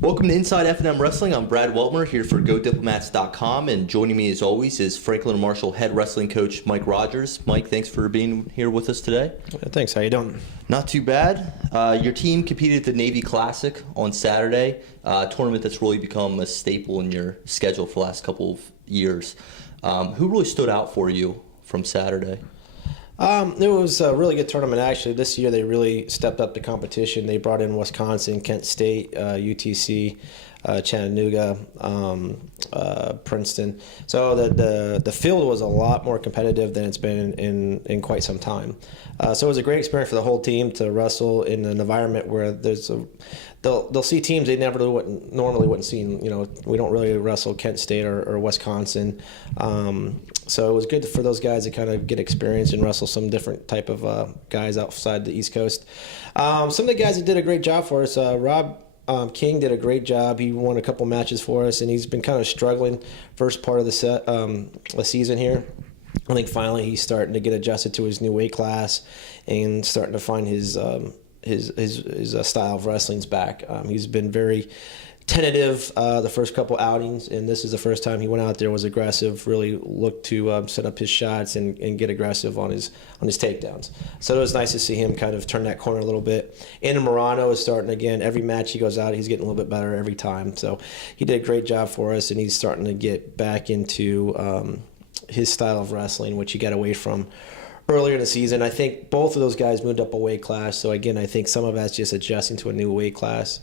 Welcome to Inside F&M Wrestling. I'm Brad Weltmer here for GoDiplomats.com, and joining me as always is Franklin Marshall head wrestling coach Mike Rogers. Mike, thanks for being here with us today. Thanks. How you doing? Not too bad. Your team competed at the Navy Classic on Saturday, a tournament that's really become a staple in your schedule for the last couple of years. Who really stood out for you from Saturday? It was a really good tournament, actually. This year they really stepped up the competition. They brought in Wisconsin, Kent State, UTC, Chattanooga, Princeton. So the field was a lot more competitive than it's been in quite some time. So it was a great experience for the whole team to wrestle in an environment where they'll see teams they never normally wouldn't see. You know, we don't really wrestle Kent State or Wisconsin. So it was good for those guys to kind of get experience and wrestle some different type of guys outside the East Coast. Some of the guys that did a great job for us, Rob King did a great job. He won a couple matches for us, and he's been kind of struggling first part of the season here. I think finally he's starting to get adjusted to his new weight class and starting to find his style of wrestling's back. He's been very tentative the first couple outings, and this is the first time he went out there, was aggressive, really looked to set up his shots and get aggressive on his takedowns. So it was nice to see him kind of turn that corner a little bit. Andrew Morano is starting again. Every match he goes out, he's getting a little bit better every time. So he did a great job for us, and he's starting to get back into his style of wrestling, which he got away from earlier in the season. I think both of those guys moved up a weight class. So again, I think some of that's just adjusting to a new weight class.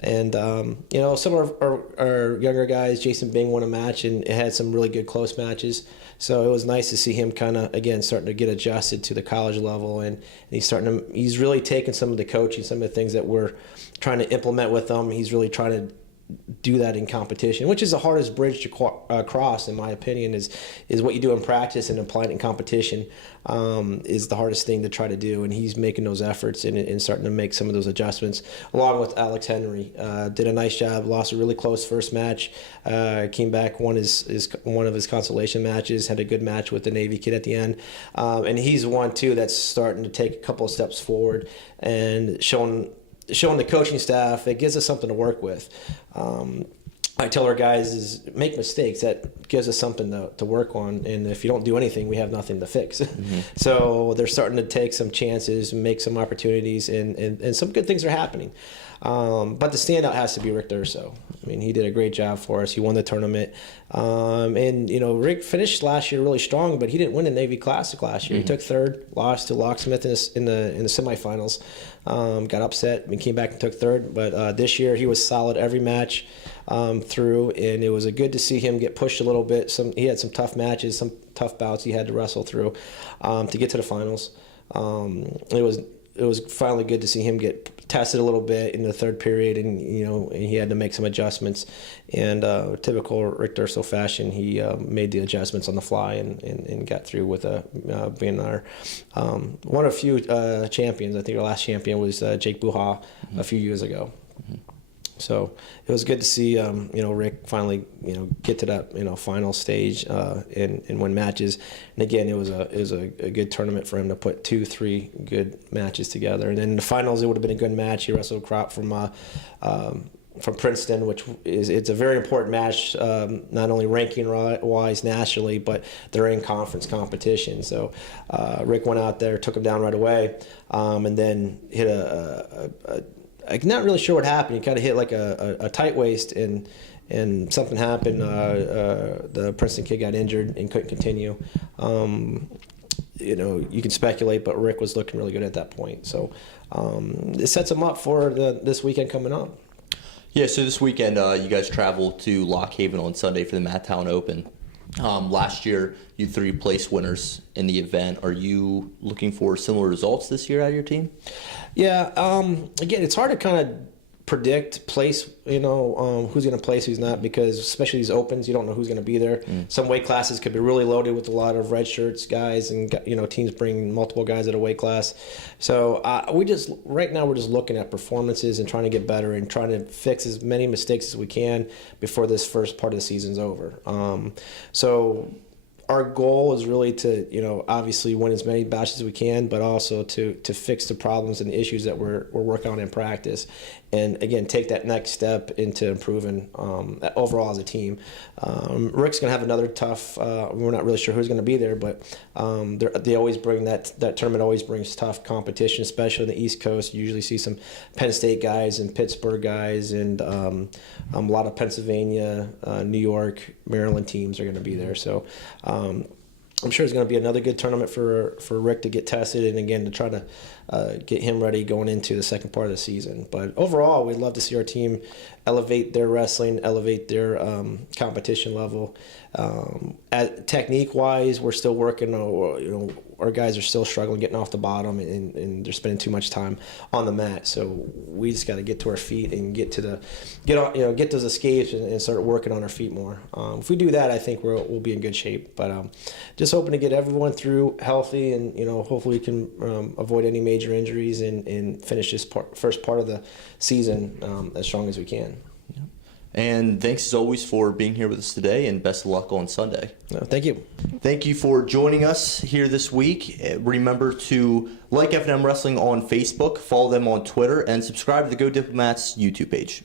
And, you know, some of our younger guys, Jason Bing won a match and had some really good close matches. So it was nice to see him kind of, again, starting to get adjusted to the college level. And he's really taken some of the coaching, some of the things that we're trying to implement with him. He's really trying to do that in competition, which is the hardest bridge to cross, in my opinion, is what you do in practice and applying it in competition is the hardest thing to try to do. And he's making those efforts and starting to make some of those adjustments, along with Alex Henry. Did a nice job, lost a really close first match, came back, won one of his consolation matches, had a good match with the Navy kid at the end. And he's one, too, that's starting to take a couple of steps forward and showing the coaching staff, it gives us something to work with. I tell our guys is make mistakes. That gives us something to work on. And if you don't do anything, we have nothing to fix. Mm-hmm. So they're starting to take some chances, make some opportunities, and some good things are happening. But the standout has to be Rick Durso. I mean, he did a great job for us. He won the tournament. And, you know, Rick finished last year really strong, but he didn't win the Navy Classic last year. Mm-hmm. He took third, lost to Locksmith in the semifinals, got upset and came back and took third. But this year he was solid every match through, and it was good to see him get pushed a little bit. He had some tough matches, some tough bouts he had to wrestle through to get to the finals. It was finally good to see him get tested a little bit in the third period, and he had to make some adjustments. And typical Rick Durso fashion, he made the adjustments on the fly and got through with being our one of a few champions. I think our last champion was Jake Buha a few years ago. Mm-hmm. So it was good to see, Rick finally, get to that, final stage and win matches. And again, it was a good tournament for him to put 2-3 good matches together. And then in the finals, it would have been a good match. He wrestled Crop from Princeton, it's a very important match, not only ranking wise nationally, but they're in conference competition. So Rick went out there, took him down right away, and then hit I'm not really sure what happened. He kind of hit like a tight waist, and something happened. The Princeton kid got injured and couldn't continue. You can speculate, but Rick was looking really good at that point. So it sets him up for this weekend coming up. Yeah, so this weekend you guys travel to Lock Haven on Sunday for the Matttown Open. Last year, you 3 place winners in the event. Are you looking for similar results this year out of your team? Yeah. Again, it's hard to kind of predict place, who's going to place, who's not, because especially these opens, you don't know who's going to be there. Some weight classes could be really loaded with a lot of red shirts guys, and teams bring multiple guys at a weight class. So right now we're just looking at performances and trying to get better and trying to fix as many mistakes as we can before this first part of the season's over. So our goal is really to, obviously win as many matches as we can, but also to fix the problems and the issues that we're working on in practice. and again take that next step into improving overall as a team. Rick's going to have another tough. We're not really sure who's going to be there, but they always bring that tournament always brings tough competition, especially on the East Coast. You usually see some Penn State guys and Pittsburgh guys, and a lot of Pennsylvania, New York, Maryland teams are going to be there. So I'm sure it's going to be another good tournament for Rick to get tested, and again to try to get him ready going into the second part of the season. But overall, we'd love to see our team elevate their wrestling, elevate their competition level. Technique-wise, we're still working. Our guys are still struggling getting off the bottom, and they're spending too much time on the mat. So we just got to get to our feet and get those escapes and start working on our feet more. If we do that, I think we'll be in good shape. But just hoping to get everyone through healthy, and hopefully we can avoid any major injuries and finish this first part of the season as strong as we can. Yeah. And thanks as always for being here with us today, and best of luck on Sunday. Thank you. Thank you for joining us here this week. Remember to like F&M Wrestling on Facebook, follow them on Twitter, and subscribe to the GoDiplomats YouTube page.